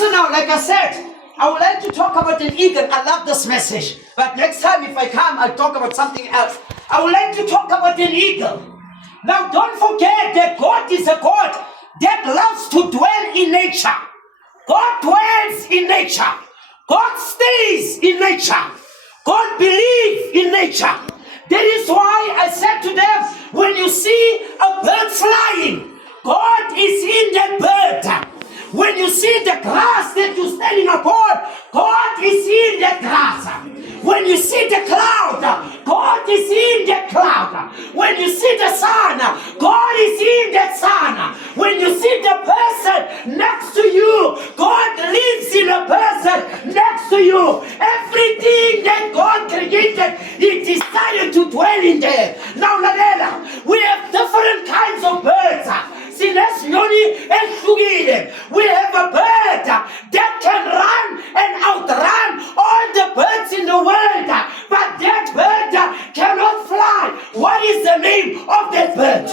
Listen now, like I said, I would like to talk about an eagle. I love this message. But next time if I come, I'll talk about something else. I would like to talk about an eagle. Now don't forget that God is a God that loves to dwell in nature. God dwells in nature. God stays in nature. God believes in nature. That is why I said to them, when you see a bird flying, God is in that bird. When you see the grass that you're standing upon, God is in that grass. When you see the cloud, God is in that cloud. When you see the sun, God is in that sun. When you see the person next to you, God lives in a person next to you. Everything that God created, He decided to dwell in there. Now, Nadela, we have different kinds of birds. We have a bird that can run and outrun all the birds in the world, but that bird cannot fly. What is the name of that bird?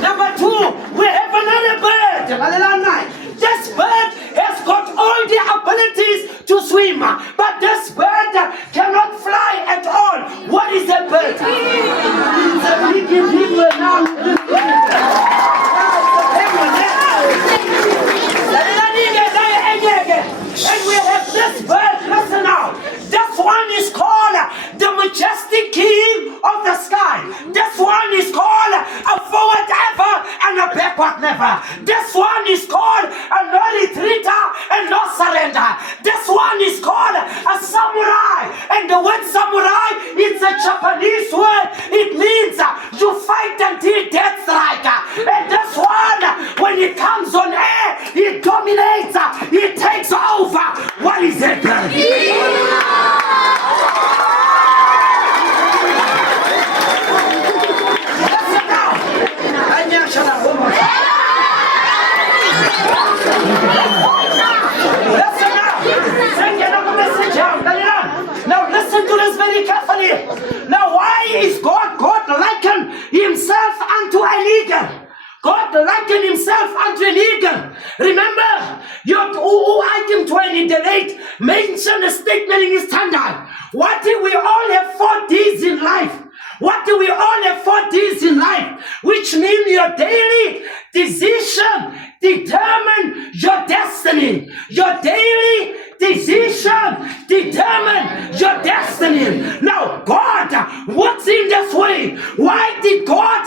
Number two, we have another bird. This bird has got all the abilities to swim, but this bird cannot fly at all. What is that bird? And we have this bird, listen now. This one is called the majestic king of the sky. This one is called a forward ever and a backward never. This one is called a no retreater and no surrender. This one is called a samurai. And the word samurai, it's a Japanese word. It means you fight until death strike. And this one, when it comes on air, it dominates. It takes over. What is it? Listen now. Listen now. Now listen to this very carefully. Now why is God likened himself unto an eagle? God likened himself unto an eagle. Remember, your item 20, the late mentioned a statement in his standard. What if we all have 4 D's in life? What do we all have 4 D's in life? Which means your daily decision determine your destiny. Your daily decision determine your destiny. Now, God works in this way. Why did God